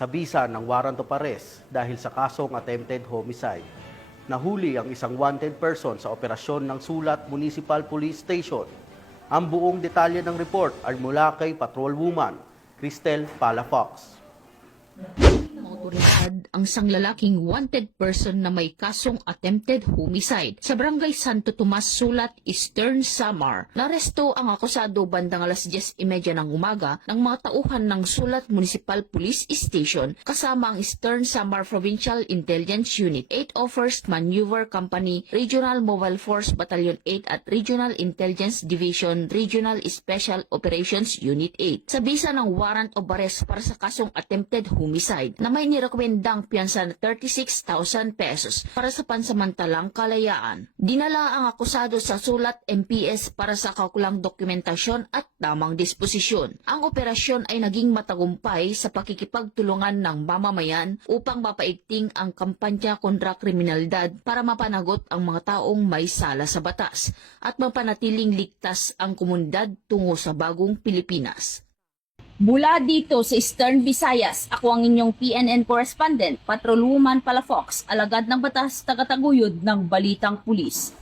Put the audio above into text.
sa bisa ng warrant of arrest dahil sa kasong attempted homicide. Nahuli ang isang wanted person sa operasyon ng Sulat Municipal Police Station. Ang buong detalye ng report ay mula kay Patrolwoman Cristel Palafox. Otoridad ang isang lalaking wanted person na may kasong attempted homicide sa Barangay Santo Tomas, Sulat, Eastern Samar. Naresto ang akusado bandang alas 10:30 ng umaga ng mga tauhan ng Sulat Municipal Police Station kasama ang Eastern Samar Provincial Intelligence Unit, 8 First Maneuver Company, Regional Mobile Force Battalion 8 at Regional Intelligence Division, Regional Special Operations Unit 8 sa bisa ng warrant of arrest para sa kasong attempted homicide na may nirekomendang piyansa na 36,000 pesos para sa pansamantalang kalayaan. Dinala ang akusado sa Sulat MPS para sa kaukulang dokumentasyon at tamang disposisyon. Ang operasyon ay naging matagumpay sa pakikipagtulungan ng mamamayan upang mapaigting ang kampanya kontra kriminalidad para mapanagot ang mga taong may sala sa batas at mapanatiling ligtas ang komunidad tungo sa bagong Pilipinas. Mula dito sa Eastern Visayas, ako ang inyong PNN correspondent, Patrolwoman Palafox, alagad ng batas, tagataguyod ng Balitang Pulis.